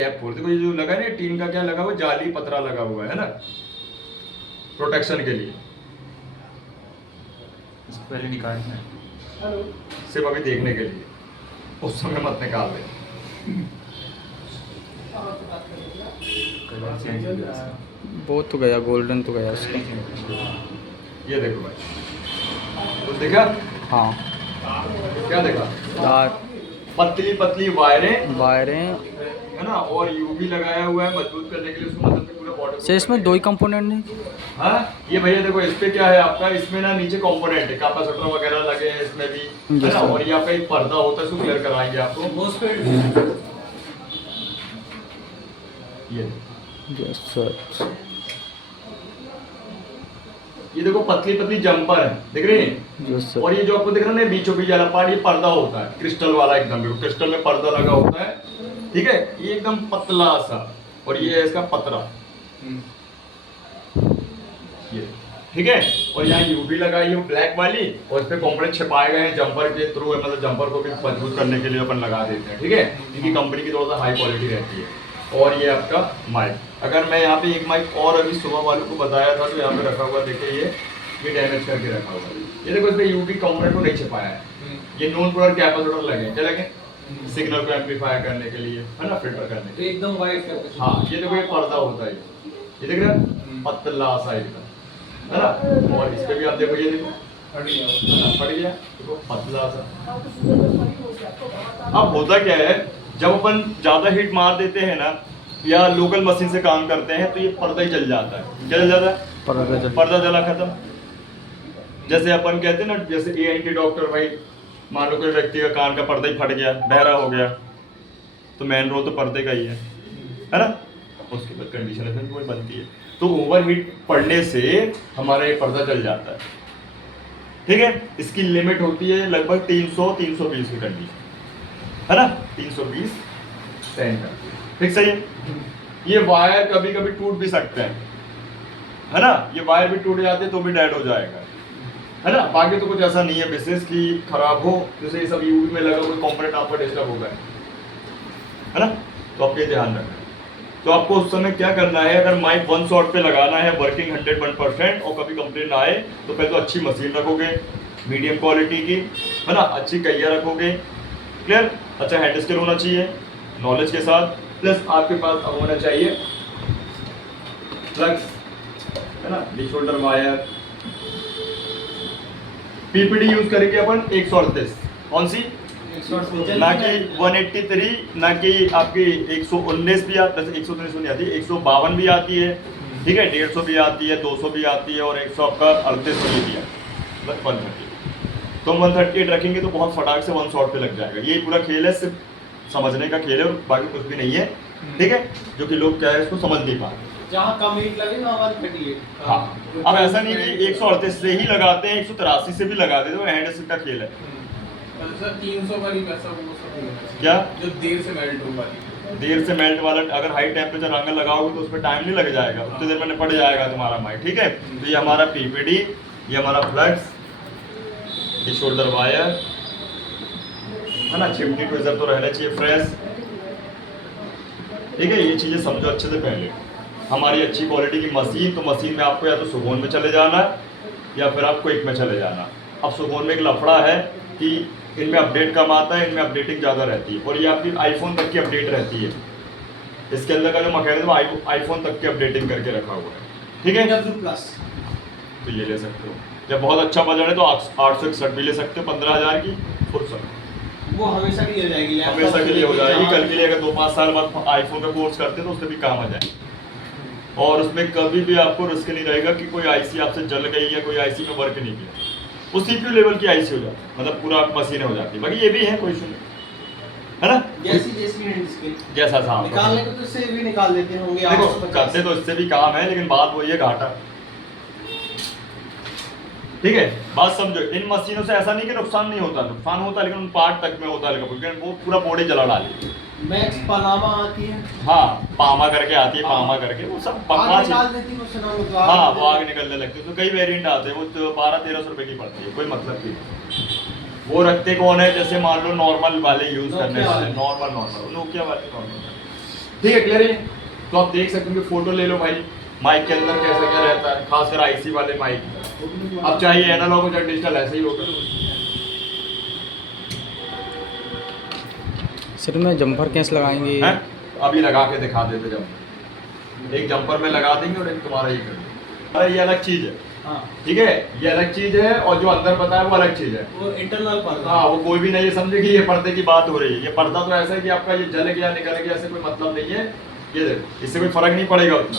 Gap खोल देखो, ये जो लगा है टीन का क्या लगा हुआ, जाली पतरा लगा हुआ है ना, प्रोटेक्शन के लिए। इसको पहले निकालना है सिर्फ अभी देखने के लिए, उस समय मत निकाल दे। वो तो गया, गोल्डन तो गया उसका। ये देखो भाई, कुछ देखा? हाँ, क्या देखा? तार, पतली पतली वायरें। है ना, और यूवी लगाया हुआ है मजबूत करने के लिए उसको, मतलब पूरा बॉडी से इसमें दो ही कंपोनेंट नहीं। हाँ ये भैया देखो, इस पे क्या है आपका, इसमें ना नीचे कंपोनेंट है, कैपेसिटर वगैरह लगे हैं इसमें भी, है ना, और यहाँ पे एक पर्दा होता है, उसको क्लियर कराएंगे आपको। ये यस सर। ये देखो पतली पतली जंपर है, दिख रही है? Yes sir. और ये जो आपको दिख रहा है ना बीचों बीच वाला पार्ट, ये पर्दा होता है क्रिस्टल वाला, एकदम क्रिस्टल में पर्दा लगा होता है, ठीक है, ये एकदम पतला सा, और ये है इसका पतरा, ये ठीक है। और यहाँ यूवी लगाई है ब्लैक वाली, और इस पे कंपोनेंट छिपाए गए हैं जंपर के थ्रू, मतलब जंपर को भी मजबूत करने के लिए अपन लगा देते हैं, ठीक है। इनकी कंपनी की थोड़ा सा हाई क्वालिटी रहती है। और ये आपका माइक, अगर मैं यहाँ पे एक माइक और अभी सुबह वालों को बताया था, तो यहाँ पे रखा हुआ देखिए, ये डैमेज करके रखा हुआ है, ये देखो इसमें यूवी कंपोनेंट को नहीं छिपाया है, ये नॉन पोलर कैपेसिटर लगे, क्या लगे? सिग्नल को एम्पलीफाई करने के लिए, है ना, फिल्टर करने के लिए, एकदम वाइट करके। हाँ ये देखो, ये पर्दा होता है, ये देख रहे हैं, पतला साइड का, है ना। और इस पे भी आप देखो, ये देखो फट गया, देखो पतला सा। अब होता क्या है, जब अपन ज्यादा हीट मार देते हैं ना, या लोकल मशीन से काम करते हैं, तो ये पर्दा ही जल जाता है, जल जाता है, पर्दा जला खत्म। जैसे अपन कहते हैं ना, जैसे ENT डॉक्टर भाई, मान लो कोई व्यक्ति का कान का पर्दा ही फट गया, बहरा हो गया, तो मेन रोल तो पर्दे का ही है ना, उसके बाद कंडीशन ऐसे कोई बनती है, तो ओवर हीट पड़ने से हमारा ये पर्दा जल जाता है, ठीक है। इसकी लिमिट होती है लगभग 300-320 की कंडीशन, है ना, 320 सेंट, ठीक सही है। ये वायर कभी कभी टूट भी सकते हैं, है ना, ये वायर भी टूट जाते हैं तो भी डेड हो जाएगा, है ना। बाकी तो कुछ ऐसा नहीं है विशेष कि खराब हो, जैसे ये सब यूवी में लगा कोई कंपोनेंट आपका डिस्टर्ब हो गया, है ना, तो आप ये ध्यान रखना। तो आपको उस समय क्या करना है, अगर माइक 1 शॉट पे लगाना है, वर्किंग 101%, और कभी कंप्लेंट आए, तो पहले तो अच्छी मशीन रखोगे, मीडियम क्वालिटी की, है ना, अच्छी कैया रखोगे, क्लियर, अच्छा हैंड स्केल होना चाहिए नॉलेज के साथ, प्लस आपके पास अब होना चाहिए फ्लक्स, है ना, D shoulder wire. PPD use करेंगे अपन 138, कौन सी, ना कि 183, ना कि आपकी 119 भी आती है, 119 नहीं आती, 152 भी आती है, ठीक है, 150 भी आती है, 200 भी आती है, और 100 आपका 38 भी है, बस 130। तो 138 रखेंगे तो बहुत फटाक से 1 शॉट पे लग जाएगा। ये पूरा खेल है, सिर्फ समझने का खेल है, और बाकी कुछ भी नहीं है, ठीक है, जो कि लोग क्या है इसको समझ नहीं पाते। जहाँ कम हीट लगे ना, 138। हाँ, अब ऐसा नहीं कि 138 से ही लगाते हैं, 183 से भी लगा देते, वो हैंड स्केल का खेल है। सर 300 वाली पैसा वो सब नहीं है क्या, जो देर से मेल्ट हो वाली, देर से मेल्ट वाला, अगर हाई टेम्परेचर एंगल लगाओगे तो उसमें टाइम नहीं लग जाएगा, उतनी देर में निपट जाएगा तुम्हारा माइक, ठीक है। तो ये हमारा पीपीडी, ये हमारा फ्लक्स, ये शोल्डर वायर, है ना, चिमनी ट्विजर तो रहना चाहिए फ्रेश, ठीक है। ये चीजें समझो अच्छे से पहले। हमारी अच्छी क्वालिटी की मशीन, तो मशीन में आपको या तो सुगोन में चले जाना, या फिर आप क्विक में चले जाना। अब सुगोन में एक लफड़ा है कि इनमें अपडेट कम आता है, इनमें अपडेटिंग ज़्यादा रहती है, और ये आपकी आईफोन तक की अपडेट रहती है। इसके अंदर का जो मैकेनिज्म आईफोन तक की अपडेटिंग करके रखा हुआ है, ठीक है। प्लस तो ये ले सकते हो, जब बहुत अच्छा बजट है तो 861 भी ले सकते हो, 15,000 की फुर्सत, वो हमेशा के लिए हो जाएगी, हमेशा के लिए हो जाएगी। कल के लिए अगर 2-5 साल बाद आईफोन का कोर्स करते हैं तो उससे भी काम आ जाए, और उसमें कभी भी आपको रिस्क नहीं रहेगा कि कोई आईसी आपसे जल गई या कोई आईसी में वर्क नहीं किया, वो CPU लेवल की आईसी हो जाती है, मतलब पूरा मशीन हो जाती है। बाकी ये भी है, कोई इशू नहीं, है ना, जैसी हैंड स्केल जैसा था निकालने को तो इससे भी निकाल देते होंगे, देखो करते तो इससे भी काम है, लेकिन बात वही है घाटा, ठीक है। बात समझो, इन मशीनों से ऐसा नहीं कि नुकसान नहीं होता, नुकसान होता है, लेकिन उन पार्ट तक में होता है, लेकिन वो पूरा बॉडी जला डाली। मैक्स पनामा आती है, हाँ, पामा करके आती है, पामा करके, वो सब आग निकाल देती है, वो सुना हो तो हाँ, वो आग निकलने लगती है। तो कई वेरिएंट आते हैं, वो 1200-1300 रुपए की पड़ती है, कोई मतलब नहीं। वो रखते कौन है, जैसे मान लो नॉर्मल वाले यूज करने वाले, नॉर्मल नोकिया वाले नॉर्मल, ठीक है, क्लियर है? तो आप देख सकते हो कि फोटो ले लो भाई, माइक के अंदर कैसा क्या रहता है, खासकर आईसी वाले माइक। अब चाहिए एनालॉग हो चाहे डिजिटल, ऐसे ही होगा। सिर में जंपर कैसे लगाएंगे? हैं? अभी लगा के दिखा देते जब एक जंपर में लगा देंगे और एक तुम्हारा ये कर देंगे। अरे ये अलग चीज है, हाँ ठीक है, ये अलग चीज है, और जो अंदर पता है वो अलग चीज है। वो इंटरनल पर्दा। हाँ, वो कोई भी नहीं ये समझे कि ये पर्दे की बात हो रही है। ये पर्दा तो ऐसा है कि आपका ये जल गया निकल गया, ऐसे कोई मतलब नहीं है। ये देखो, इससे कोई फर्क नहीं पड़ेगा उतना,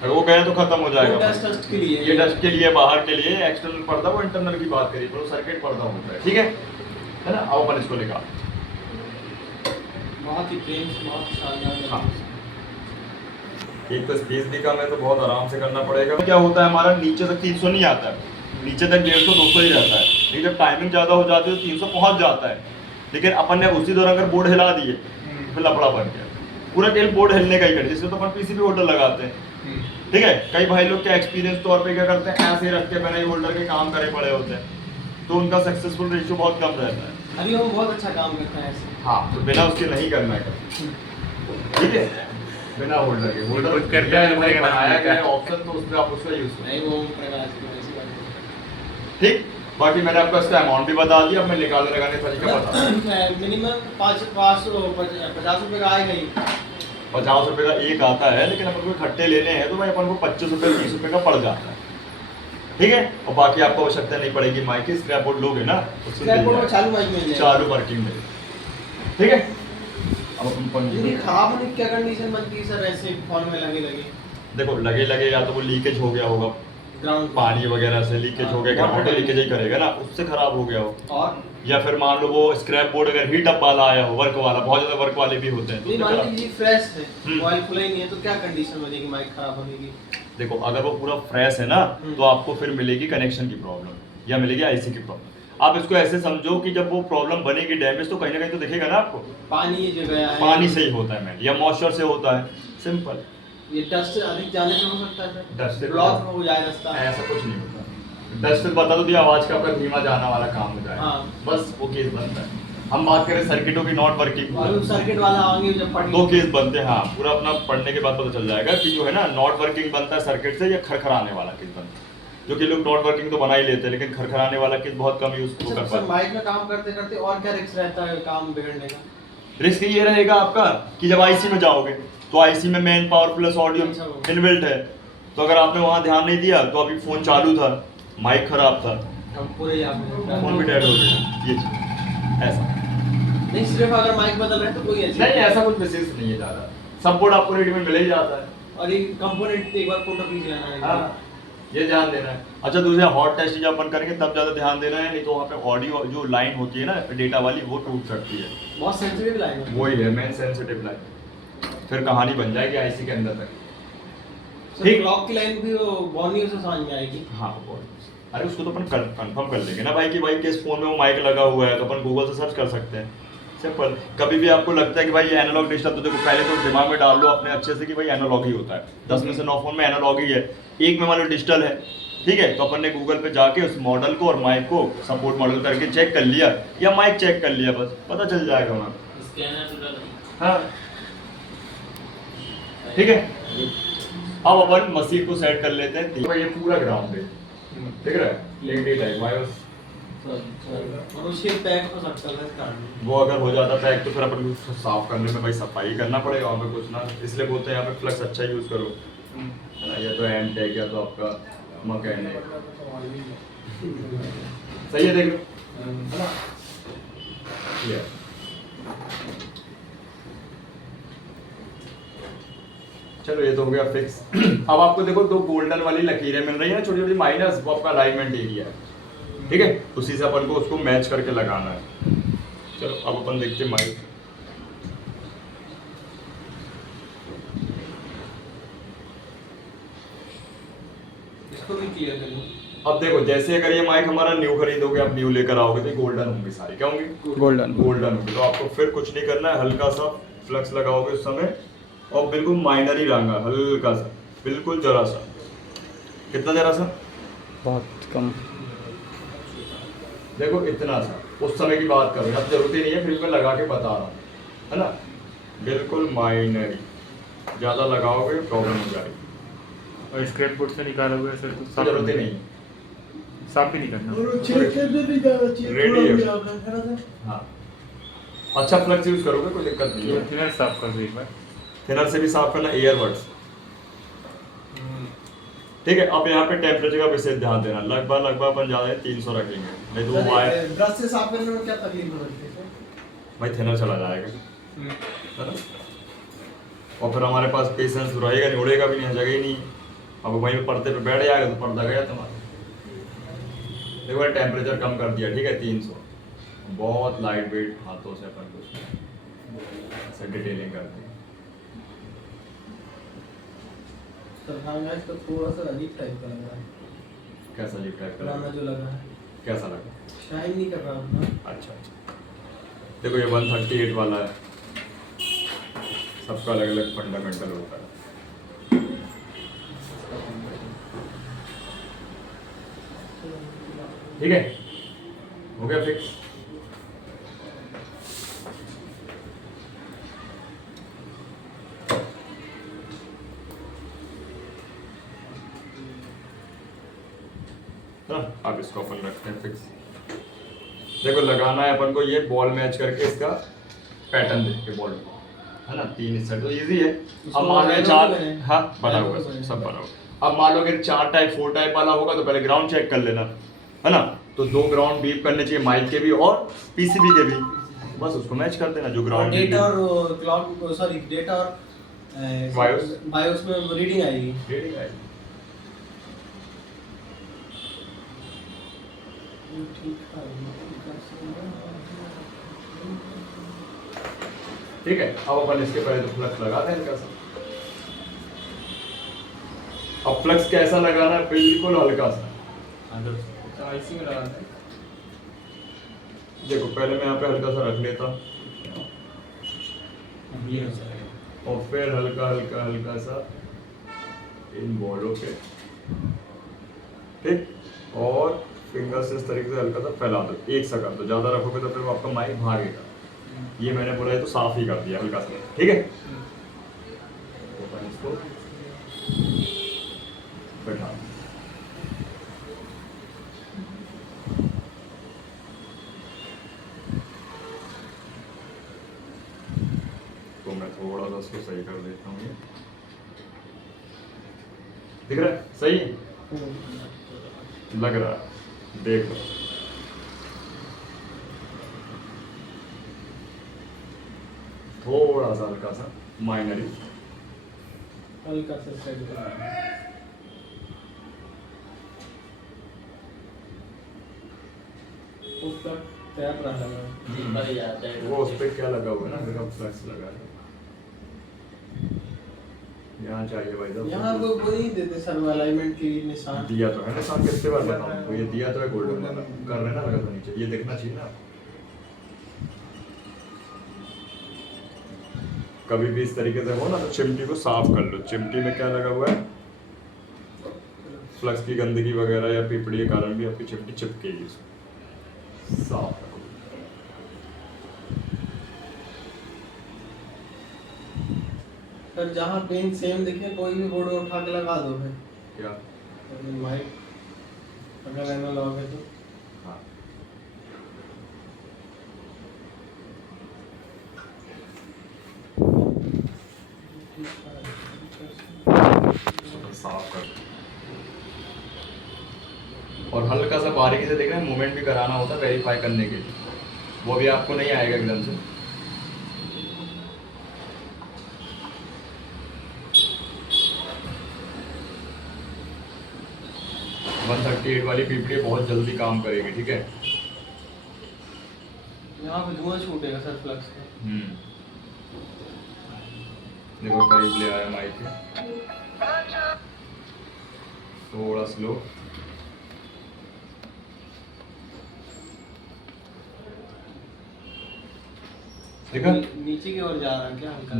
अगर वो गए तो खत्म हो जाएगा। डस्ट के लिए, ये डस्ट के लिए, बाहर के लिए एक्सटर्नल पर्दा, वो इंटरनल की बात करिए, वो सर्किट पर्दा होता है, ठीक है ना? आओ अपन इसको निकाल। बहुत ही प्रेम से, बहुत शानदार। हाँ, एक तो स्पेस भी कम है तो बहुत आराम से करना पड़ेगा। क्या होता है हमारा, नीचे तक 300 नहीं आता है, नीचे तक 150 200 ही रहता है, लेकिन जब टाइमिंग ज़्यादा हो जाती है तो 300 पहुंच जाता है। लेकिन अपन ने उसी दौरान अगर बोर्ड हिला दिए फिर लफड़ा बन गया। पूरा तेल बोर्ड हिलने का ही कर, जिसमें तो अपन पीसीबी होल्डर लगाते हैं, ठीक है। कई भाई लोग क्या एक्सपीरियंस तौर पे क्या करते हैं, ऐसे रख के बिना ही होल्डर के काम करे पड़े होते हैं, तो उनका सक्सेसफुल रेशियो बहुत कम रहता है। अभी वो बहुत अच्छा काम करता है ऐसे। हाँ, तो बिना उसके नहीं करना है, ठीक है, बिना होल्डर के। होल्डर कर दिया है, मैंने बनाया गया है ऑप्शन, तो उसमें आप उसका यूज करें, नहीं वो प्रकाश की ऐसी बात नहीं। ठीक। बाकी मैंने आपको इसका अमाउंट भी बता दिया, अब मैं निकालने लगाने का तरीका बता। मिनिमम 50 रुपए का आएगा ही। 50 रुपए का एक आता है, लेकिन अपन को इकट्ठे लेने हैं तो भाई अपन को 25 रुपए 30 रुपए का पड़ जाता है, ठीक है। और बाकी आपको आवश्यकता नहीं पड़ेगी माइक की, स्क्रैप बोर्ड लोगे ना उससे स्क्रैप बोर्ड में चालू माइक मिल जाएगा, चालू वर्किंग में, ठीक है। अब अपन यदि खराब होने की क्या कंडीशन बनती है सर ऐसे फॉर्म में लगे लगे? देखो, लगे या तो वो लीकेज हो गया होगा, ग्राउंड पानी वगैरह से लीकेज हो गया, कंप्यूटर लीकेज ही करेगा ना, उससे खराब हो गया हो। और या फिर मान लो वो स्क्रैप बोर्ड अगर हीट अप वाला आया हो, वर्क वाला, बहुत ज्यादा वर्क वाले भी होते हैं, तो नहीं उससे मान खराब। लीजिए फ्रेश है, हम्म। ऑयल खुला ही नहीं है, तो क्या कंडीशन बनेगी माइक खराब होने की? देखो, अगर वो पूरा फ्रेश है ना, तो आपको फिर मिलेगी कनेक्शन की प्रॉब्लम या मिलेगी आईसी की प्रॉब्लम। आप इसको ऐसे समझो कि जब वो प्रॉब्लम बनेगी डैमेज, तो कहीं ना कहीं तो दिखेगा ना आपको। पानी ये जगह है, पानी से ही होता है मैन, या मॉइस्चर से होता है, सिंपल। ये डस्ट अधिक जाने से हो सकता है सर, डस्ट से ब्लॉक हो जाए रास्ता। ऐसा कुछ नहीं होता। डस्ट से बता दो दिया, आवाज का आपका धीमा जाना वाला काम हो जाए, हाँ। बस वो केस बनता है। हम बात करें सर्किटों की, नॉट वर्किंग, और सर्किट वाला आएंगे जब फट दो केस बनते हैं। हाँ, पूरा अपना पढ़ने के बाद पता चल जाएगा कि जो है ना नॉट वर्किंग बनता है सर्किट से, या खरखराने वाला केस बनता है। जो कि लोग नॉट वर्किंग तो बना ही लेते हैं, लेकिन खरखराने वाला केस बहुत कम यूज कर पाते हैं। माइक में काम करते करते और क्या रिस्क रहता है काम बिगड़ने का? रिस्क ये रहेगा आपका कि जब आईसी में जाओगे तो आईसी में main power plus audio inbuilt है, तो अगर आपने वहाँ ध्यान नहीं दिया तो अभी फोन चालू था, माइक खराब था, हम पूरे फोन भी डेड हो गया। ये चीज ऐसा नहीं, सिर्फ अगर माइक बदल रहे हैं तो कोई ऐसी नहीं, ऐसा कुछ विशेष नहीं है ज़्यादा, सब बोर्ड आपको रेडी में मिल ही जाता है। और ये कंपोनेंट एक बार फोटो खींच लेना है। हाँ, ये ध्यान देना है। अच्छा, दूसरा हॉट टेस्ट जब अपन करेंगे तब ज़्यादा ध्यान देना है, नहीं तो वहाँ पे ऑडियो जो लाइन होती है ना डेटा वाली, वो टूट सकती है। बहुत सेंसिटिव लाइन है। वही है मेन सेंसिटिव लाइन, फिर कहानी बन जाएगी आईसी के अंदर तक। सर क्लॉक की लाइन भी वो बॉर्नियो से समझ में आएगी। हाँ, अरे उसको तो अपन कंफर्म कर लेंगे ना भाई कि भाई किस फोन में वो माइक लगा हुआ है, तो अपन गूगल से सर्च कर सकते हैं, सिंपल। कभी भी आपको लगता है कि भाई ये एनालॉग डिजिटल, तो देखो पहले तो दिमाग में डाल लो अपने अच्छे से कि भाई एनालॉग ही होता है। 10 में से 9 फोन में एनालॉग ही है, एक में मान लो डिजिटल है, ठीक है। तो अपन ने गूगल पे जाके उस मॉडल को और माइक को सपोर्ट मॉडल करके चेक कर लिया, या माइक चेक कर लिया, बस पता चल जाएगा वहाँ। हाँ, ठीक है। अब अपन मशीन को सेट कर लेते हैं। तो ये पूरा ग्राउंड है, ठीक है, लेंडी टाइप वायर्स। और उसके पैक हो सकता है इसका। वो अगर हो जाता पैक तो फिर अपन को साफ करने में भाई सफाई करना पड़ेगा वहाँ पे कुछ ना, इसलिए बोलते हैं यहाँ पे फ्लक्स अच्छा यूज करो, है ना। या तो एम टेक या तो आपका मैकेनिक, सही है, देख लो, है ना। ये चलो, ये तो हो गया फिक्स। अब आपको देखो 2 गोल्डन वाली लकीरें मिल रही है ना, छोटी छोटी माइनस, वो आपका अलाइनमेंट एरिया है, ठीक है। उसी से अपन को उसको मैच करके लगाना है। चलो अब अपन देखते हैं माइक। इसको भी क्लियर कर लो। अब देखो, जैसे अगर ये माइक हमारा न्यू खरीदोगे, आप न्यू लेकर आओगे, तो ये गोल्डन होंगे सारी, क्या होंगे? गोल्डन। गोल्डन होंगे। तो आपको फिर कुछ नहीं करना है, हल्का सा फ्लक्स लगाओगे उस समय, और बिल्कुल माइनर ही रंगा, हल्का सा, बिल्कुल जरा सा। कितना जरा सा? बहुत कम। देखो इतना सा, उस समय की बात करो, अब जरूरत ही नहीं है, फिर मैं लगा के बता रहा हूँ, है ना। बिल्कुल माइनर, ज़्यादा लगाओगे प्रॉब्लम हो जाएगी, और स्क्रेप बोर्ड से निकालोगे सर तो कोई जरूरत ही नहीं। साफ भी नहीं करना। रेडी है। हाँ, अच्छा फ्लक्स यूज करोगे कोई दिक्कत नहीं है। थिनर साफ कर दो एक बार। थिनर से भी साफ करना, ईयरबड्स। ठीक है, अब यहाँ पे टेम्परेचर का विशेष ध्यान देना, लगभग अपन ज़्यादा 300 रखेंगे, नहीं तो वो वायर ब्रश से साफ करने में क्या तकलीफ होती है? भाई थिनर चला जाएगा, है ना? और फिर हमारे पास पेशेंस रहेगा नहीं, उड़ेगा भी नहीं, जगह ही नहीं। अब वहीं पे पर्दे पे बैठ जाएगा तो पर्दा गया तुम्हारा। देखो टेम्परेचर कम कर दिया, ठीक है 300, बहुत लाइट वेट हाथों से अपन कुछ ऐसे डिटेलिंग करते हैं। हाँ गाइस, तो थोड़ा सा अजीब टाइप का लग रहा है। कैसा अजीब टाइप का पुराना लगा? जो लगा है कैसा लगा? शाइन नहीं कर रहा अपना। अच्छा, देखो ये 138 वाला है, सबका अलग अलग फंडामेंटल होता है। ठीक है, हो गया फिक्स। अब इसको अपन रखते हैं फिक्स। देखो लगाना है अपन को ये बॉल मैच करके, इसका पैटर्न देख के बॉल, है ना? 3 इस साइड तो इजी है। अब मान लो 4, हाँ बना हुआ है, सब बना हुआ। अब मान लो कि 4 टाइप 4 टाइप वाला होगा तो पहले ग्राउंड चेक कर लेना, है ना? तो 2 ग्राउंड बीप करने चाहिए, माइक के भी और पीसीबी के भी, बस उसको मैच कर देना जो ग्राउंड डेटा और क्लॉक, सॉरी डेटा और बायोस में रीडिंग आएगी। ठीक है, अब अपन इसके पहले तो फ्लक्स लगा दें हल्का सा। अब फ्लक्स कैसा लगाना है? बिल्कुल हल्का सा। आईसी में लगाना है। देखो पहले मैं यहाँ पे हल्का सा रख लेता और फिर हल्का हल्का हल्का सा इन बॉलों पे, ठीक, और फिंगर से इस तरीके से हल्का सा फैला दो, एक सा कर दो। ज्यादा रखोगे तो फिर वो आपका माइक भागेगा। ये मैंने बोला है तो साफ ही कर दिया हल्का सा, ठीक है? तो अपन इसको बैठा, तो मैं थोड़ा सा इसको सही कर देता हूँ। ये दिख रहा है सही लग रहा है, देख लो। थोड़ा सा हल्का सा माइनरी, हल्का सा सेट करना है। उसका टैप रहा है वो उस पर क्या लगा हुआ है ना, मेरा फ्लक्स लगा है यहाँ चाहिए भाई साहब। यहाँ वो नहीं देते सर अलाइनमेंट के लिए निशान दिया तो है निशान, कितने बार बताऊं तो ये दिया तो है गोल्डन वाला, कर रहे ना लगा तो नीचे, ये देखना चाहिए ना। कभी भी इस तरीके से हो ना तो चिमटी को साफ कर लो। चिमटी में क्या लगा हुआ है? फ्लक्स की गंदगी वगैरह या पीपड़ी के कारण भी आपकी चिमटी चिपकेगी, साफ रखो। सर जहाँ पेन सेम दिखे कोई भी बोर्ड उठा के लगा दो फिर। क्या? माइक अगर एनालॉग है तो हाँ, साफ कर। और हल्का सा बारीकी से देख रहे हैं, मूवमेंट भी कराना होता है वेरीफाई करने के लिए, वो भी आपको नहीं आएगा एकदम से। वन 138 वाली पीपड़ी बहुत जल्दी काम करेगी, ठीक है? यहाँ पे धुआं छूटेगा सर फ्लक्स का। देखो करीब ले आया माइक के, थोड़ा स्लो। देखा? नीचे की ओर जा रहा है क्या हल्का?